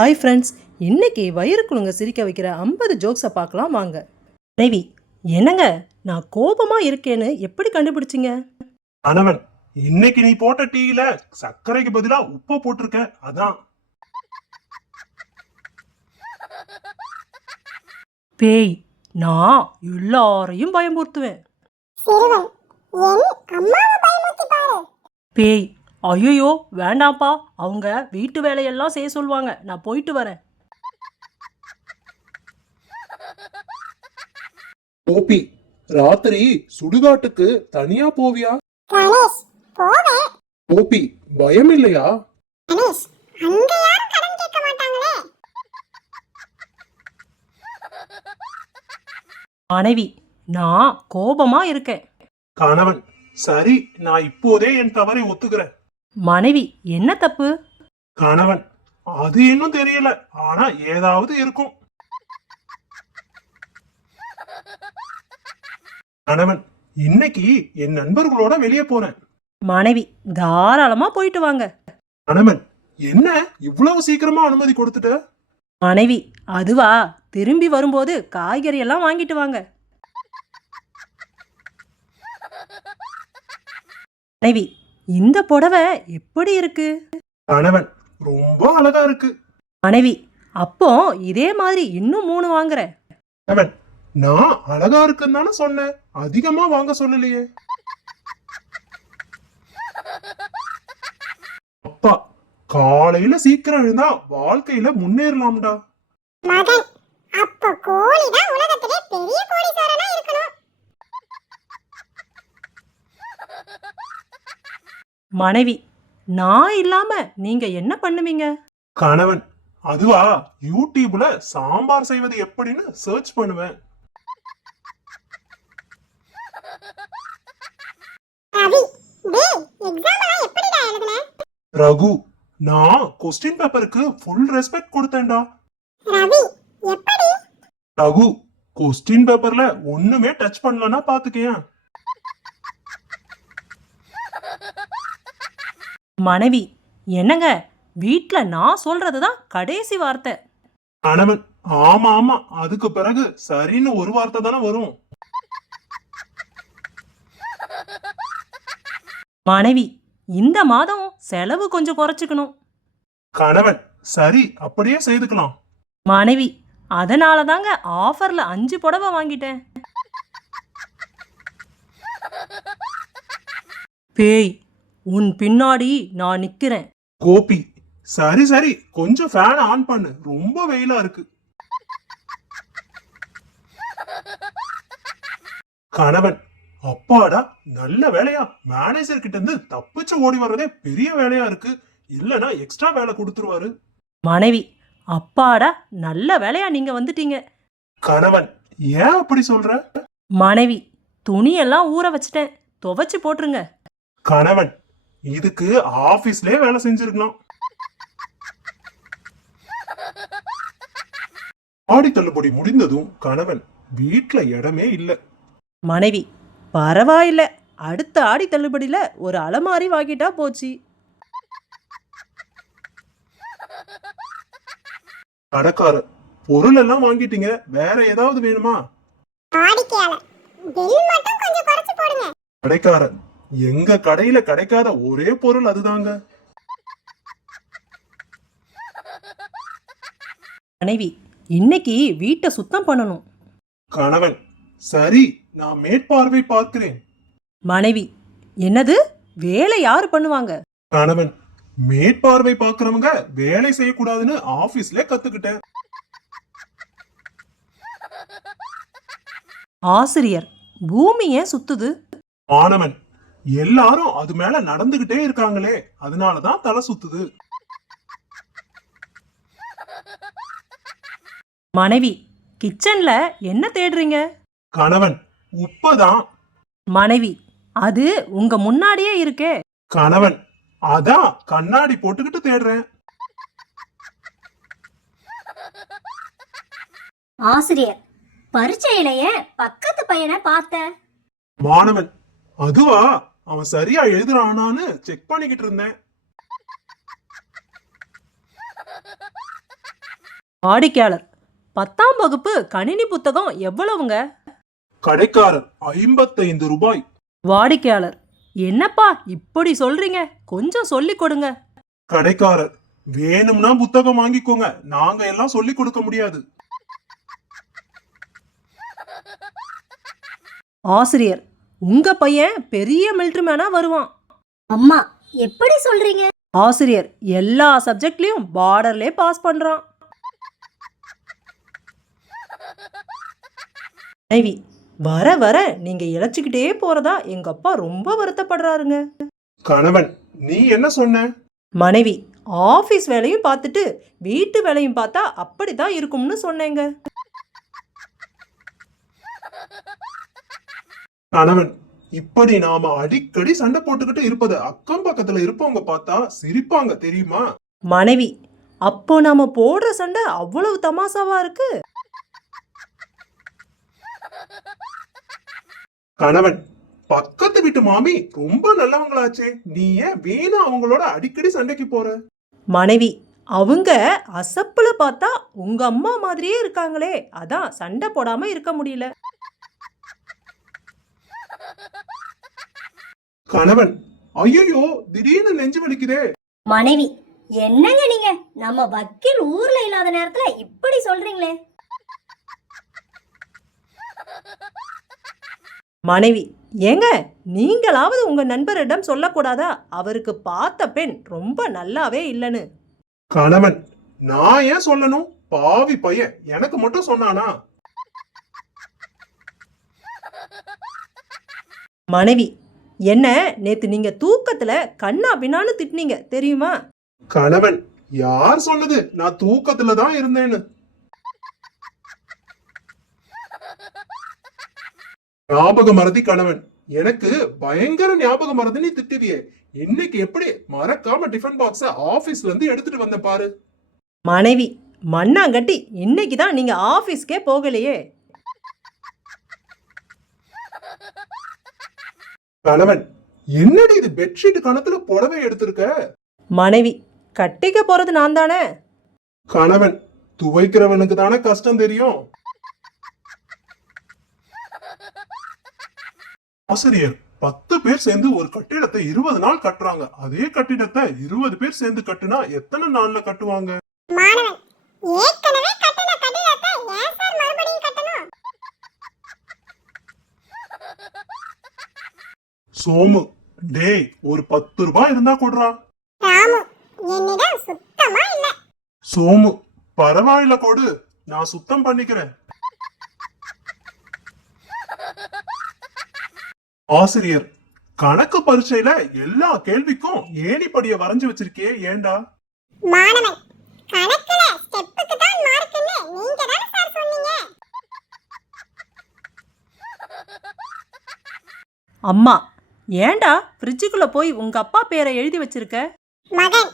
Hi friends, இன்னைக்கு வயிறு குலுங்க சிரிக்க வைக்கிற 50 ஜோக்ஸை பார்க்கலாம் வாங்க. ரவி, என்னங்க நான் கோபமா இருக்கேன்னு எப்படி கண்டுபிடிச்சிங்க? கணவன், இன்னைக்கு நீ போட்ட டீல சர்க்கரைக்கு பதிலா உப்ப போட்டிருக்க, அதான். பேய், நான் எல்லாரையும் பயமுறுத்துவேன். பேய், ஐயோ வேண்டாம்ப்பா, அவங்க வீட்டு வேலையெல்லாம் செய்ய சொல்லுவாங்க, நான் போயிட்டு வரேன். கோபி, ராத்திரி சுடுகாட்டுக்கு தனியா போவியா? கணேஷ், போவேன். கோபி, பயம் இல்லையா? கணேஷ், அங்க யாரும் கடன் கேட்க மாட்டாங்களே. மனைவி, நான் கோபமா இருக்கேன். கணவன், சரி, நான் இப்போதே என் தவறை ஒத்துக்கிறேன். மனைவி, என்ன தப்பு? கணவன், அது இன்னும் தெரியல, ஆனா ஏதாவது இருக்கும். கணவன், இன்னைக்கு என் நண்பர்களோட வெளியே போனேன். மனைவி, தாராளமா போயிட்டு வாங்க. கணவன், என்ன இவ்வளவு சீக்கிரமா அனுமதி கொடுத்துட்ட? மனைவி, அதுவா, திரும்பி வரும்போது காய்கறி எல்லாம் வாங்கிட்டு வாங்க. மனைவி, இந்த புடவை எப்படி இருக்கு? கணவன், ரொம்ப அழகா இருக்கு. மனைவி, அப்போ இதே மாதிரி இன்னும் 3 வாங்குறேன். கணவன், நான் அழகா இருக்குன்னு தானே சொன்னேன், அதிகமா வாங்க சொல்லலையே. அப்பா, காலையில சீக்கிரம் எழுந்தா வாழ்க்கையில முன்னேறலாம்டா. மகன், அப்ப கோழிதான் உலகத்திலே பெரிய கோடீஸ்வரனா இருக்கணும். மனைவி, நான் இல்லாம நீங்க என்ன பண்ணுவீங்க? கணவன், அதுவா, யூடியூப்ல சாம்பார் செய்வது எப்படின்னு சர்ச் பண்ணுவேன். ரவி, டேய், எக்ஸாம்லாம் எப்படிடா எழுதுன? ரகு, நான் கொஸ்டின் பேப்பருக்கு ஃபுல் ரெஸ்பெக்ட் கொடுத்தேன்டா. ரவி, எப்படி? ரகு, கொஸ்டின் பேப்பர்ல ஒண்ணுமே டச் பண்ணலன்னா பாத்துக்கேன். மனைவி, என்னங்க, வீட்ல நான் சொல்றதுதான் கடைசி வார்த்தை. கணவன், ஆமா ஆமா, அதுக்கு பிறகு சரின்னு ஒரு வார்த்தை தானே வரும். மனைவி, இந்த மாதம் செலவு கொஞ்சம் குறைச்சுக்கணும். கணவன், சரி, அப்படியே செய்துக்கலாம். மனைவி, அதனால தாங்க ஆஃபர்ல 5 புடவை வாங்கிட்டேன். பேய், உன் பின்னாடி நான் நிக்கிறேன். கோபி, சரி சரி, கொஞ்சம் ஃபேன் ஆன் பண்ணு, ரொம்ப வெயிலா இருக்கு. கணவன், அப்பாடா, நல்ல வேலையா, மேனேஜர் கிட்ட இருந்து தப்பிச்சு ஓடி வர்றதே பெரிய வேலையா இருக்கு, இல்லனா எக்ஸ்ட்ரா வேலை கொடுத்துருவாரு. மனைவி, அப்பாடா, நல்ல வேலையா நீங்க வந்துட்டீங்க. கணவன், ஏன் அப்படி சொல்ற? மனைவி, துணியெல்லாம் ஊற வச்சிட்டேன், துவைச்சு போட்டுருங்க. கணவன், இதுக்கு ஆபீஸ்லயே வேலை செஞ்சிருக்கலாம். ஆடி தள்ளுபடி முடிந்ததும் கணவன், வீட்ல இடமே இல்ல. மனைவி, பரவாயில்ல, அடுத்த ஆடி தள்ளுபடியில ஒரு அலமாரி வாங்கிட்டா போச்சு. கடைக்காரர், பொருள் எல்லாம் வாங்கிட்டீங்க, வேற ஏதாவது வேணுமா? வாடிக்கையாளர், பில் மட்டும் கொஞ்சம் குறைச்சு போடுங்க. கடைக்காரன், எங்க கடையில கிடைக்காத ஒரே பொருள் அதுதாங்க. மனைவி, இன்னைக்கு வீட்டை சுத்தம் பண்ணணும். கணவன், சரி, நான் மேற்பார்வை பார்க்கிறேன். மனைவி, என்னது, வேலை யாரு பண்ணுவாங்க? கணவன், மேற்பார்வை பார்க்கிறவங்க வேலை செய்யக்கூடாதுன்னு ஆபீஸ்ல கத்துக்கிட்டேன். ஆசிரியர், பூமி ஏன் சுத்துது? மாணவன், எல்லாரும் அது மேல நடந்துகிட்டே இருக்காங்களே, அதனாலதான் தலை சுத்துது. மனைவி, கிச்சன்ல என்ன தேடுறீங்க? கணவன், உப்பதான். மனைவி, அது உங்க முன்னாடியே இருக்கே. கணவன், அதான் கண்ணாடி போட்டுக்கிட்டு தேடுறேன். ஆசிரியர், பரீட்சையிலேய பக்கத்து பையனை பார்த்தேன். மாணவன், அதுவா, அவன் சரியா எழுதுறானான்னு செக் பண்ணிக்கிட்டு இருந்தேன். வாடிக்கையாளர் 10ஆம் வகுப்பு கணினி புத்தகம் எவ்வளவுங்க? கடைக்காரர் 55 ரூபாய். வாடிக்கையாளர் என்னப்பா இப்படி சொல்றீங்க, கொஞ்சம் சொல்லி கொடுங்க. கடைக்காரர் வேணும்னா புத்தகம் வாங்கிக்கோங்க, நாங்க எல்லாம் சொல்லி கொடுக்க முடியாது. ஆசிரியர் உங்க பையன் பெரிய மிலிட்டரி மேனா வருவான். அம்மா எப்படி சொல்றீங்க? ஆசிரியர் எல்லா சப்ஜெக்ட்லயும் பார்டர்லே பாஸ் பண்றான். மனைவி வர வர நீங்க இழைச்சிக்கிட்டே போறதா எங்க அப்பா ரொம்ப வருத்தப்படுறாருங்க. கணவன் நீ என்ன சொன்ன? மனைவி ஆபீஸ் வேலையும் பார்த்துட்டு வீட்டு வேலையும் பார்த்தா அப்படிதான் இருக்கும்னு சொன்னேங்க. கணவன் இப்படி நாம அடிக்கடி சண்டை போட்டுக்கிட்டு இருப்பது அக்கம் பக்கத்துல இருப்பவங்க பார்த்தா சிரிப்பாங்க தெரியுமா? மனைவி அப்போ நாம போடுற சண்டை அவ்வளவு தமாசாவா இருக்கு. கணவன் பக்கத்து வீட்டு மாமி ரொம்ப நல்லவங்களாச்சே, நீ ஏன் வீணா அவங்களோட அடிக்கடி சண்டைக்கு போற? மனைவி அவங்க அசப்புல பார்த்தா உங்க அம்மா மாதிரியே இருக்காங்களே, அதான் சண்டை போடாம இருக்க முடியல. கணவன் ஐயோ திடீர்னு நெஞ்சு வலிக்குதே. மனைவி என்னங்க நீங்க, நம்ம வக்கீல் ஊர்ல இல்லாத நேரத்துல இப்படி சொல்றீங்களே. மனைவி ஏங்க நீங்களாவது உங்க நண்பரிடம் சொல்லக்கூடாதா, அவருக்கு பார்த்த பெண் ரொம்ப நல்லாவே இல்லைன்னு. கணவன் நான் ஏன் சொல்லணும், பாவி பையன் எனக்கு மட்டும் சொன்னானா? மனைவி என்ன நேத்து நீங்க தூக்கத்துல கண்ணா பின்னான்னு திட்டினீங்க தெரியுமா? கணவன் யார் சொன்னது நான் தூக்கத்துல தான் இருந்தேன்னு? ஞாபக மறதி கணவன், எனக்கு பயங்கர ஞாபக மறதி. நீ திட்டுவியே, இன்னைக்கு எப்படி மறக்காம டிஃபன் பாக்ஸ ஆபீஸ்ல இருந்து எடுத்துட்டு வந்த பாரு. மனைவி மண்ணாங்கட்டி இன்னைக்கு தான் நீங்க ஆபீஸ்க்கே போகலையே. கணவன் என்னடி இது பெட்ஷீட் கணத்துல புடவை எடுத்திருக்க? மனைவி கட்டிக்க போறது நான் தானே. கணவன் துவைக்கிறவனுக்கு தானே கஷ்டம் தெரியும். ஆசிரியர் 10 பேர் சேர்ந்து ஒரு கட்டிடத்தை 20 நாள் கட்டுறாங்க, அதே கட்டிடத்தை 20 பேர் சேர்ந்து கட்டுனா எத்தனை நாள்ல கட்டுவாங்க? மாணவன் ஏற்கனவே கட்டின கட்டிடத்தை ஏன் சார் மறுபடியும் கட்டணும்? சோமு டேய் ஒரு 10 ரூபாய் இருந்தா கொடுறா. ராமு என்னிடம் சுத்தமா இல்ல. சோமு பரவாயில்ல கொடு, நான் சுத்தம் பண்ணிக்கிறேன். ஆசிரியர் கணக்கு பரீட்சையில எல்லா கேள்விக்கும் ஏணிப்படிய வரைஞ்சு வச்சிருக்கியே ஏண்டா? மாணவன் கணக்குல ஸ்டெப்புக்கு தான் மார்க்னு நீங்க தானே சார் சொன்னீங்க. அம்மா ஏண்டா ஃப்ரிட்ஜுக்குள்ள போய் உங்க அப்பா பேரை எழுதி வச்சிருக்க? மகன்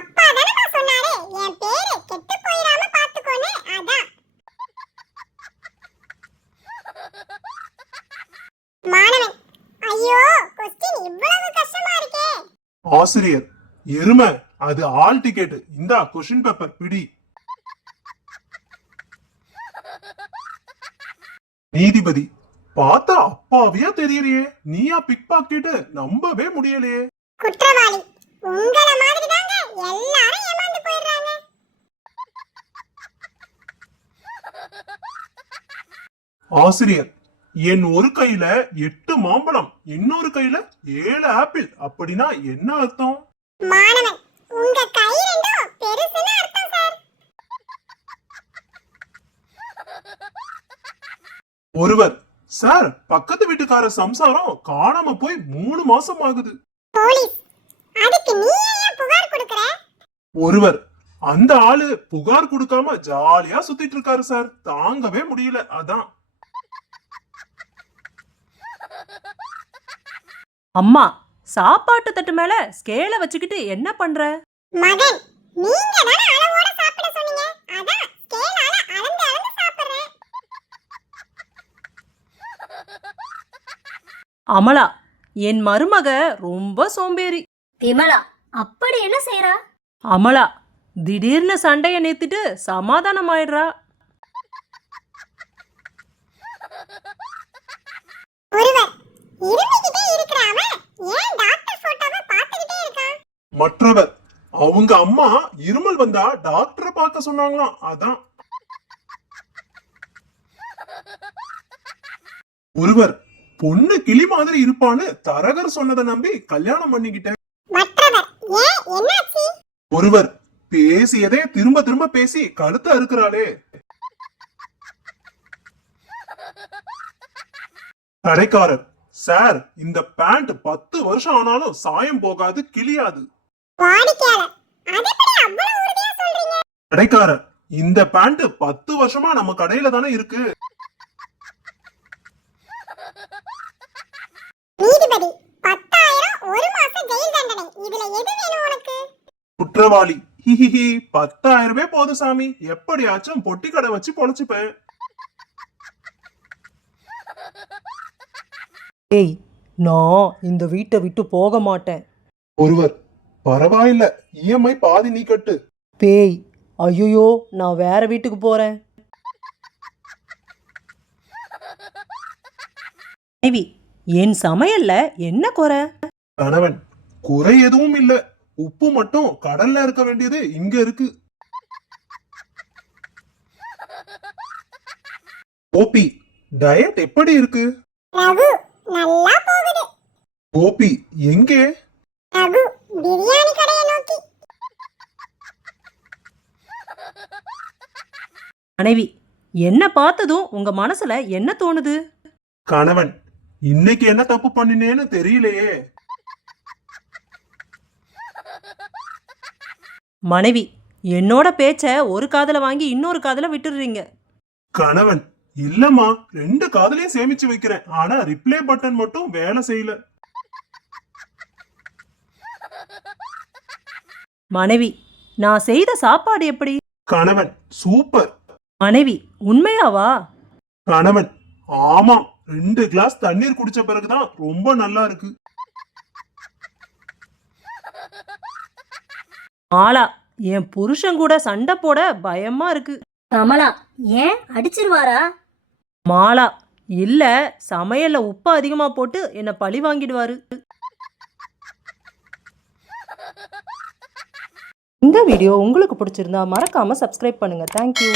அப்பா தானே சொன்னாரு என் பேரு கெட்டு போயிராம பாத்துக்கோன்னு, அதான். மாணவன் ஐயோ கொஸ்டின் இவ்வளவு கஷ்டமா இருக்கே. ஆசிரியர் எருமை அது ஆல் டிக்கெட், இந்தா கொஸ்டின் பேப்பர் பிடி. நீதிபதி பார்த்தா அப்பாவியா தெரியலையே, நீயா பிக் பாக்கெட், நம்பவே முடியலையே. குற்றவாளி உங்கள மாதிரி தாங்க எல்லாரும் ஏமாந்து போயிடுறாங்க. ஆசிரியர் என் ஒரு கையில 8 மாம்பழம், இன்னொரு கையில 7 ஆப்பிள், அப்படின்னா என்ன அர்த்தம்? மாணவன் உங்க கை ரெண்டும் பெருசுன்னு அர்த்தம் சார். ஒருவர் சார் பக்கத்து வீட்டுக்கார சம்சாரம் காணாம போய் 3 மாசம் ஆகுது. போலீஸ் அதுக்கு நீ ஏன் புகார் கொடுக்கற? ஒருவர் அந்த ஆளு புகார் கொடுக்காம ஜாலியா சுத்திட்டு இருக்காரு சார், தாங்கவே முடியல அதான். அம்மா சாப்பாட்டு தட்டு மேல ஸ்கேலை வச்சுக்கிட்டு என்ன பண்ற? மகன் நீங்க தானே அளவோட சாப்பிட சொன்னீங்க, அதான் ஸ்கேலால அளந்து அளந்து சாப்பிடுறேன். அமலா என் மருமக ரொம்ப சோம்பேறி. விமலா அப்படி என்ன செய்யறா? அமலா திடீர்னு சண்டையை நிறுத்திட்டு சமாதானம் ஆயிடுறா. ஒருவர் இருமிக்கிட்டே இருக்கிற அவன் ஏன் டாக்டர் போட்டோவை பார்த்துக்கிட்டே இருக்கான்? மற்றவர் அவங்க அம்மா இருமல் வந்தா டாக்டரை பார்க்க சொன்னாங்களாம், அதான். ஒருவர் பொண்ணு கிளி மாதிரி இருப்பான்னு தரகர் சொன்னதை நம்பி கல்யாணம் பண்ணிக்கிட்டேன். மற்றவர் ஏன் என்னாச்சு? ஒருவர் பேசியதே திரும்ப திரும்ப பேசி கழுத்த அறுக்கிறாளே. கடைக்காரர், சார் இந்த பேண்ட் 10 வருஷம் ஆனாலும் சாயம் போகாது, கிளியாது. வாடிக்கையாளர் அது எப்படி அவ்வளவு உறுதியா சொல்றீங்க? கடைக்காரர், இந்த பேண்ட் 10 வருஷமா நம்ம கடையில தானே இருக்கு. நீதிபதி 10,000 ஒரு மாசம் ஜெயில் தண்டனை, இதுல எது வேணும் உனக்கு? குற்றவாளி, ஹிஹிஹி 10,000 போதும் சாமி, எப்படியாச்சும் பொட்டி கடை வச்சு பொழைச்சுப்பேன். ஏய், நான் இந்த வீட்டை விட்டு போக மாட்டேன். ஒருவர், பரவாயில்ல, இஎம்ஐ பாதி நீ கட்டு. பேய், ஐயோ, நான் வேற வீட்டுக்கு போறேன். மனைவி, என் சமையல்ல என்ன குறை? கணவன், குறை எதுவும் இல்ல, உப்பு மட்டும் கடல்ல இருக்க வேண்டியது இங்க இருக்கு. கோபி, டயட் எப்படி இருக்கு? ரகு நல்லா போகுது. கோபி எங்கே? ரகு பிரியாணி கடையை நோக்கி. மனைவி, என்ன பார்த்ததும் உங்க மனசுல என்ன தோணுது? கணவன், இன்னைக்கு என்ன தப்பு பண்ணினேன்னு தெரியலையே. மனைவி, என்னோட பேச்ச ஒரு காதுல வாங்கி இன்னொரு காதுல விட்டுடுறீங்க. கணவன், இல்லம்மா, 2 காதுலயும் சேமிச்சு வைக்கிறேன், ஆனா ரிப்ளே பட்டன் மட்டும் வேலை செய்யல. மனைவி, நான் செய்த சாப்பாடு எப்படி? கணவன், சூப்பர். மனைவி, உண்மையாவா? கணவன், ஆமா, 2 கிளாஸ் தண்ணீர் குடிச்ச பிறகுதான் ரொம்ப நல்லா இருக்கு. ஆளா, என் புருஷன் கூட சண்டை போட பயமா இருக்கு. கமலா, ஏன் அடிச்சிருவாரா? மாலா, இல்ல, சமையல்ல உப்பு அதிகமா போட்டு என்ன பழி வாங்கிடுவாரு. இந்த வீடியோ உங்களுக்கு பிடிச்சிருந்தா மறக்காம சப்ஸ்கிரைப் பண்ணுங்க. தேங்க்யூ.